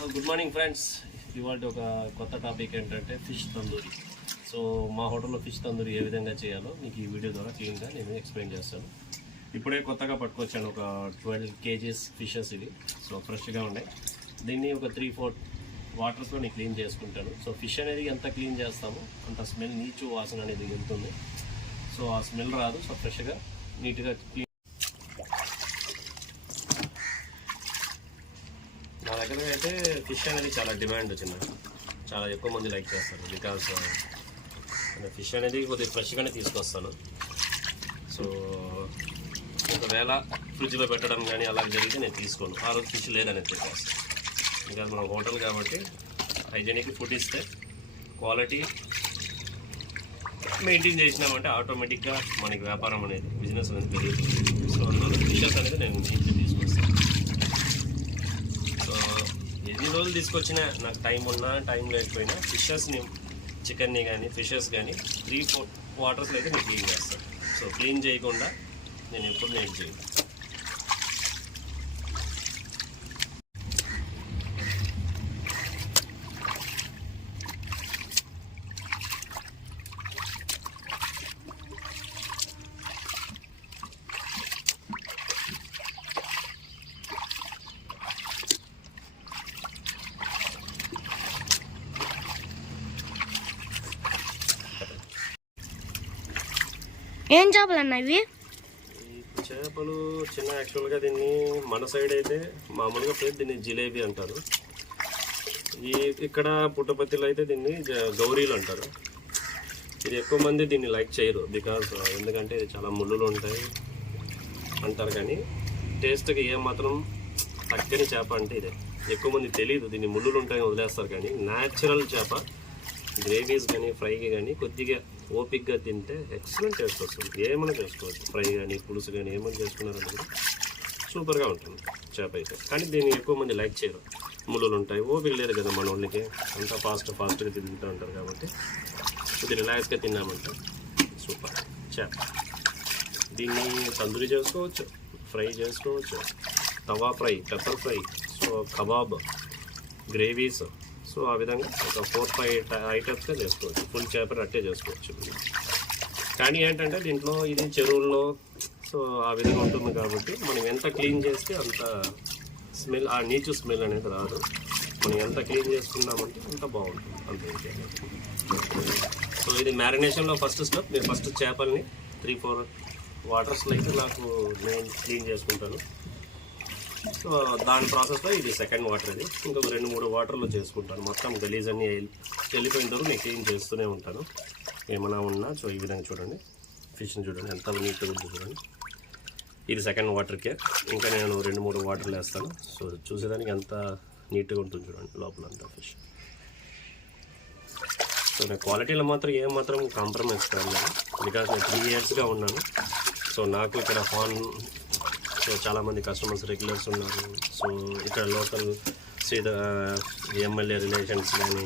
Good morning friends ఇవాళ ఒక కొత్త టాపిక్ ఏంటంటే ఫిష్ తందూరి. సో మా హోటల్లో ఫిష్ తందూరి ఏ విధంగా చేయాలో మీకు ఈ వీడియో ద్వారా క్లీన్గా నేను ఎక్స్ప్లెయిన్ చేస్తాను. ఇప్పుడే కొత్తగా పట్టుకొచ్చాను ఒక ట్వెల్వ్ కేజీస్ ఫిషెస్ ఇవి. సో ఫ్రెష్గా ఉన్నాయి. దీన్ని ఒక త్రీ ఫోర్ వాటర్స్లో నేను క్లీన్ చేసుకుంటాను. సో ఫిష్ అనేది ఎంత క్లీన్ చేస్తామో అంత స్మెల్ నీచు వాసన అనేది వెళ్తుంది. సో ఆ స్మెల్ రాదు. సో ఫ్రెష్గా నీట్గా క్లీన్ నా దగ్గర అయితే ఫిష్ అనేది చాలా డిమాండ్ వచ్చింది చాలా ఎక్కువ మంది లైక్ చేస్తారు బికాస్ uh, ఫిష్ అనేది కొద్దిగా ఫ్రెష్గానే తీసుకొస్తాను. సో ఒకవేళ ఫ్రిడ్జ్లో పెట్టడం కానీ అలా జరిగితే నేను తీసుకోను. ఆ రోజు ఫిష్ లేదని తెలియదు ఇంకా మనం హోటల్ కాబట్టి హైజీనిక్ ఫుడ్ ఇస్తే క్వాలిటీ మెయింటైన్ చేసినామంటే ఆటోమేటిక్గా మనకి వ్యాపారం అనేది బిజినెస్ అనేది పెరుగుతుంది సో అందువల్ల ఫిషెస్ అనేది నేను ఇంట్లో తీసుకొస్తాను. ఎన్ని రోజులు తీసుకొచ్చినా నాకు టైం ఉన్నా టైం లేకపోయినా ఫిషెస్ని చికెన్ని కానీ ఫిషెస్ కానీ త్రీ ఫోర్ వాటర్స్లో అయితే నేను క్లీన్ చేస్తాను సో క్లీన్ చేయకుండా నేను ఎప్పుడు నేను చేయను. ఏం చేపలు అన్న ఇవి? ఈ చేపలు చిన్న యాక్చువల్గా దీన్ని మన సైడ్ అయితే మామూలుగా పేరు దీన్ని జిలేబీ అంటారు. ఈ ఇక్కడ పుట్టపత్తిలో అయితే దీన్ని గౌరీలు అంటారు. ఇది ఎక్కువ మంది దీన్ని లైక్ చేయరు బికాస్ ఎందుకంటే చాలా ముళ్ళులు ఉంటాయి అంటారు కానీ టేస్ట్కి ఏమాత్రం మాత్రం తగ్గని చేప అంటే ఇదే. ఎక్కువ మంది తెలియదు దీన్ని ముళ్ళులు ఉంటాయని వదిలేస్తారు కానీ న్యాచురల్ చేప గ్రేవీస్ కానీ ఫ్రైకి కానీ కొద్దిగా ఓపిక్గా తింటే ఎక్సలెంట్ టేస్ట్ వస్తుంది. ఏమైనా చేసుకోవచ్చు. ఫ్రై కానీ పులుసు కానీ ఏమైనా చేసుకున్నారంటే కూడా సూపర్గా ఉంటుంది చేప అయితే. కానీ దీన్ని ఎక్కువ మంది లైక్ చేయరు. ముళ్ళులు ఉంటాయి. ఓపిక లేదు కదా మన వాళ్ళకి అంతా ఫాస్ట్ ఫాస్ట్గా తింటూ ఉంటారు కాబట్టి కొద్దిగా రిలాక్స్గా తిన్నామంటే సూపర్. చేప. దీన్ని తందూరి చేసుకోవచ్చు ఫ్రై చేసుకోవచ్చు. Tawa fry pepper fry so kebab gravies so ఆ విధంగా ఒక ఫోర్ ఫైవ్ ఐటమ్స్గా చేసుకోవచ్చు. ఫుల్ చేపలు అట్టే చేసుకోవచ్చు. కానీ ఏంటంటే దీంట్లో ఇది చెరువుల్లో సో ఆ విధంగా ఉంటుంది కాబట్టి మనం ఎంత క్లీన్ చేస్తే అంత స్మెల్ ఆ నీచు స్మెల్ అనేది రాదు. మనం ఎంత క్లీన్ చేసుకున్నామంటే అంత బాగుంటుంది. అంత సో ఇది మ్యారినేషన్లో ఫస్ట్ స్టెప్. నేను ఫస్ట్ చేపల్ని త్రీ ఫోర్ వాటర్స్లో అయితే నాకు నేను క్లీన్ చేసుకుంటాను. సో దాని ప్రాసెస్లో ఇది సెకండ్ వాటర్ ఇది ఇంకొక రెండు మూడు వాటర్లో చేసుకుంటాను. మొత్తం గలీజ్ అన్ని వెళ్ళిపోయిన తర్వాత నేను క్లీన్ చేస్తూనే ఉంటాను. ఏమైనా ఉన్నా సో ఈ విధంగా చూడండి. ఫిష్ని చూడండి. ఎంత నీట్గా ఉంది చూడండి. ఇది సెకండ్ వాటర్కే ఇంకా నేను రెండు మూడు వాటర్లు వేస్తాను. సో చూసేదానికి ఎంత నీట్గా ఉంటుంది చూడండి లోపల అంతా ఫిష్ సో నేను క్వాలిటీలో మాత్రం ఏం మాత్రం కాంప్రమైజ్ కాదు బికాస్ నేను త్రీ ఇయర్స్గా ఉన్నాను. సో నాకు ఇక్కడ ఫాన్ సో చాలామంది కస్టమర్స్ రెగ్యులర్స్ ఉన్నారు. సో ఇక్కడ లోకల్ సీద ఎమ్మెల్యే రిలేషన్స్ కానీ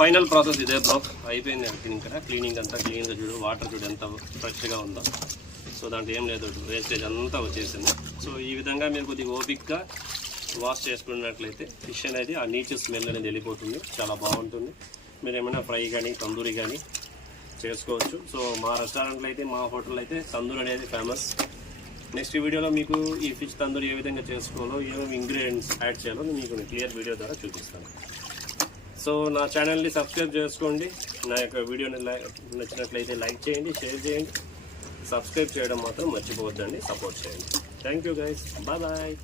ఫైనల్ ప్రాసెస్ ఇదే బ్లాక్. అయిపోయింది అనుకుని ఇక్కడ. క్లీనింగ్ అంతా క్లీన్గా చూడు. వాటర్ చూడు ఎంత ఫ్రెష్గా ఉందో. సో దాంట్లో ఏం లేదు. వేస్టేజ్ అంతా వచ్చేసింది. సో ఈ విధంగా మీరు కొద్దిగా ఓపిక్గా వాష్ చేసుకున్నట్లయితే ఫిష్ అనేది ఆ నీచు స్మెల్ అనేది వెళ్ళిపోతుంది. చాలా బాగుంటుంది. మీరు ఏమైనా ఫ్రై కానీ తందూరి కానీ చేసుకోవచ్చు. సో మా రెస్టారెంట్లో అయితే మా హోటల్లో అయితే తందూరి అనేది ఫేమస్ నెక్స్ట్ వీడియోలో మీకు ఈ ఫిష్ తందూరి ఏ విధంగా చేసుకోవాలో ఏమేమి ఇంగ్రీడియంట్స్ యాడ్ చేయాలో నేను మీకు క్లియర్ వీడియో ద్వారా చూపిస్తాను. సో నా ఛానల్ని సబ్స్క్రైబ్ చేసుకోండి. నా యొక్క వీడియోని నచ్చినట్లయితే లైక్ చేయండి షేర్ చేయండి. సబ్స్క్రైబ్ చేయడం మాత్రం మర్చిపోవద్దండి సపోర్ట్ చేయండి. Thank you guys bye bye